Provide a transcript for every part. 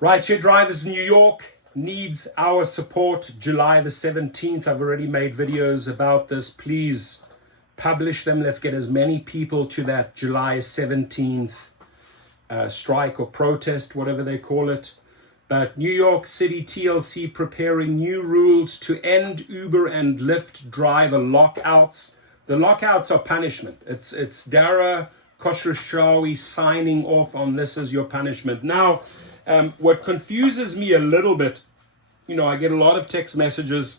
Rideshare drivers in New York needs our support. July the 17th. I've already made videos about this. Please publish them. Let's get as many people to that July 17th strike or protest, whatever they call it. But New York City TLC preparing new rules to end Uber and Lyft driver lockouts. The lockouts are punishment. It's Dara Khosrowshahi signing off on this as your punishment. Now, what confuses me a little bit, I get a lot of text messages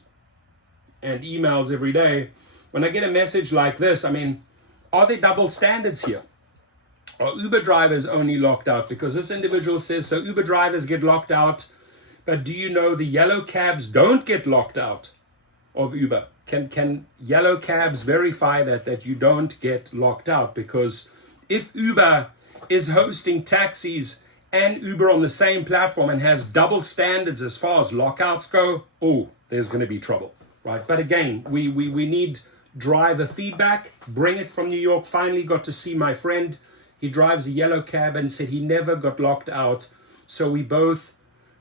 and emails every day. When I get a message like this, are there double standards here? Are Uber drivers only locked out? Because this individual says, so Uber drivers get locked out, but do you know the yellow cabs don't get locked out of Uber? Can yellow cabs verify that you don't get locked out? Because if Uber is hosting taxis and Uber on the same platform and has double standards as far as lockouts go, there's going to be trouble, right? But again, we need driver feedback. Bring it from New York. Finally got to see my friend. He drives a yellow cab and said he never got locked out. So we both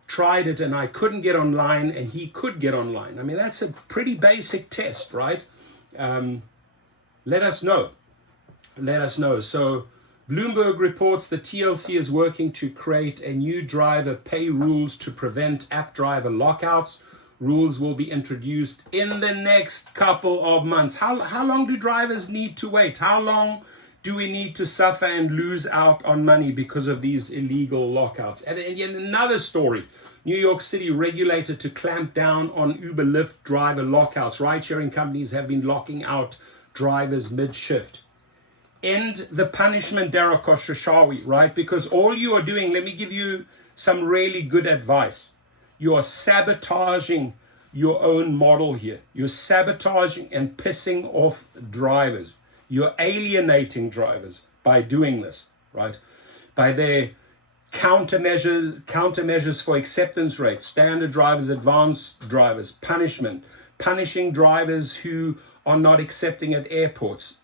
tried it and I couldn't get online and he could get online. That's a pretty basic test, right? Let us know. So Bloomberg reports the TLC is working to create a new driver pay rules to prevent app driver lockouts. Rules will be introduced in the next couple of months. How long do drivers need to wait? How long do we need to suffer and lose out on money because of these illegal lockouts? And yet another story. New York City regulator to clamp down on Uber Lyft driver lockouts. Ride-sharing companies have been locking out drivers mid-shift. End the punishment, Dara Khosrowshahi, right? Because all you are doing, let me give you some really good advice. You are sabotaging your own model here. You're sabotaging and pissing off drivers. You're alienating drivers by doing this, right? By their countermeasures for acceptance rates, standard drivers, advanced drivers, punishing drivers who are not accepting at airports,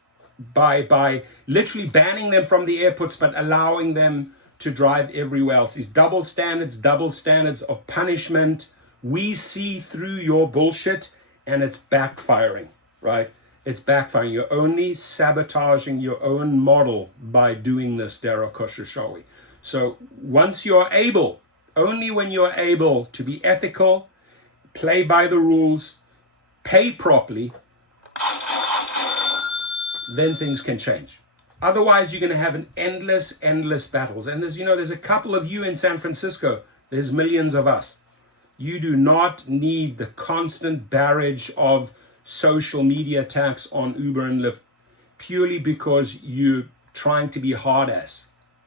by literally banning them from the airports but allowing them to drive everywhere else. These double standards of punishment. We see through your bullshit and it's backfiring, right? It's backfiring. You're only sabotaging your own model by doing this, Dara Khosrowshahi. So once you're able, only when you're able to be ethical, play by the rules, pay properly, then things can change. Otherwise, you're going to have an endless battles. And there's a couple of you in San Francisco. There's millions of us. You do not need the constant barrage of social media attacks on Uber and Lyft purely because you're trying to be hard ass.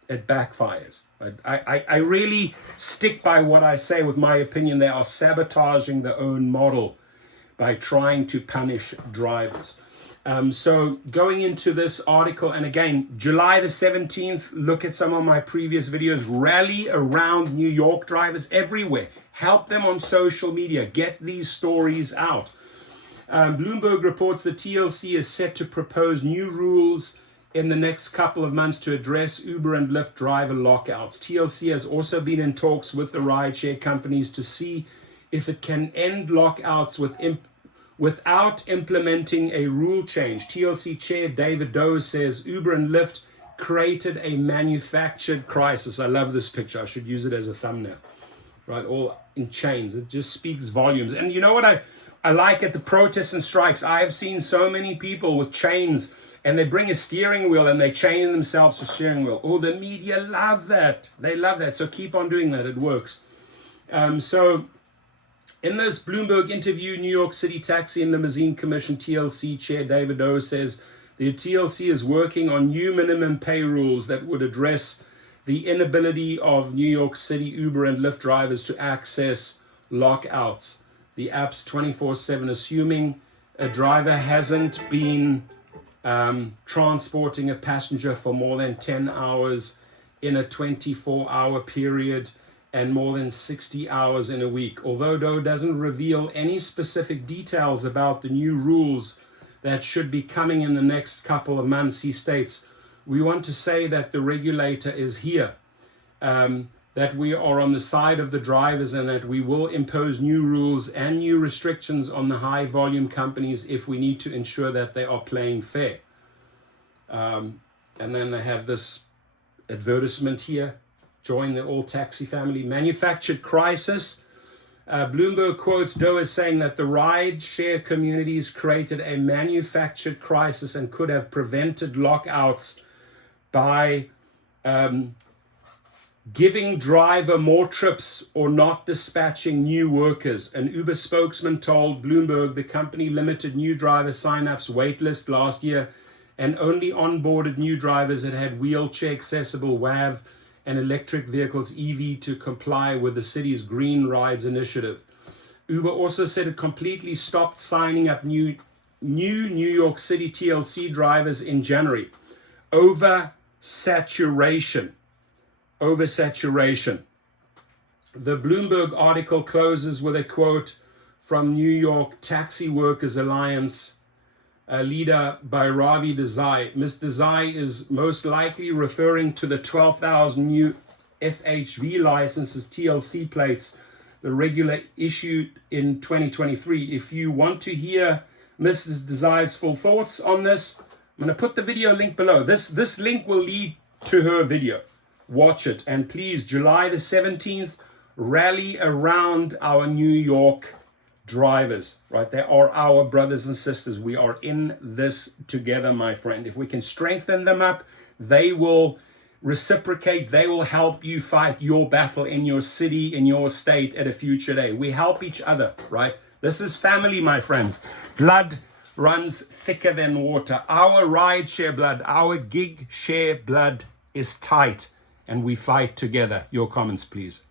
It backfires. I really stick by what I say with my opinion. They are sabotaging their own model by trying to punish drivers. So going into this article, and again, July the 17th, look at some of my previous videos, rally around New York drivers everywhere. Help them on social media. Get these stories out. Bloomberg reports the TLC is set to propose new rules in the next couple of months to address Uber and Lyft driver lockouts. TLC has also been in talks with the rideshare companies to see if it can end lockouts without implementing a rule change. TLC chair David Doe says Uber and Lyft created a manufactured crisis. I love this picture. I should use it as a thumbnail. Right, all in chains. It just speaks volumes. And you know what I like at the protests and strikes? I have seen so many people with chains and they bring a steering wheel and they chain themselves to steering wheel. Oh, the media love that. They love that. So keep on doing that. It works. So in this Bloomberg interview, New York City Taxi and Limousine Commission TLC chair David O says the TLC is working on new minimum pay rules that would address the inability of New York City Uber and Lyft drivers to access lockouts. The app's 24/7, assuming a driver hasn't been transporting a passenger for more than 10 hours in a 24-hour period and more than 60 hours in a week. Although Doe doesn't reveal any specific details about the new rules that should be coming in the next couple of months, he states, "We want to say that the regulator is here. that we are on the side of the drivers and that we will impose new rules and new restrictions on the high volume companies if we need to ensure that they are playing fair. And then they have this advertisement here: join the all taxi family. Manufactured crisis. Bloomberg quotes Doe as saying that the rideshare communities created a manufactured crisis and could have prevented lockouts by giving driver more trips or not dispatching new workers. An Uber spokesman told Bloomberg the company limited new driver signups waitlist last year and only onboarded new drivers that had wheelchair accessible WAV and electric vehicles EV to comply with the city's Green Rides initiative. Uber also said it completely stopped signing up new New York City TLC drivers in January. Oversaturation. The Bloomberg article closes with a quote from New York Taxi Workers Alliance leader Bhairavi Desai. Ms. Desai is most likely referring to the 12,000 new FHV licenses, TLC plates, the regulator issued in 2023. If you want to hear Mrs. Desai's full thoughts on this, I'm going to put the video link below. This link will lead to her video. Watch it. And please, July the 17th, rally around our New York drivers, right? They are our brothers and sisters. We are in this together, my friend. If we can strengthen them up, they will reciprocate. They will help you fight your battle in your city, in your state at a future day. We help each other, right? This is family, my friends. Blood runs thicker than water. Our rideshare blood, our gig share blood is tight, and we fight together. Your comments, please.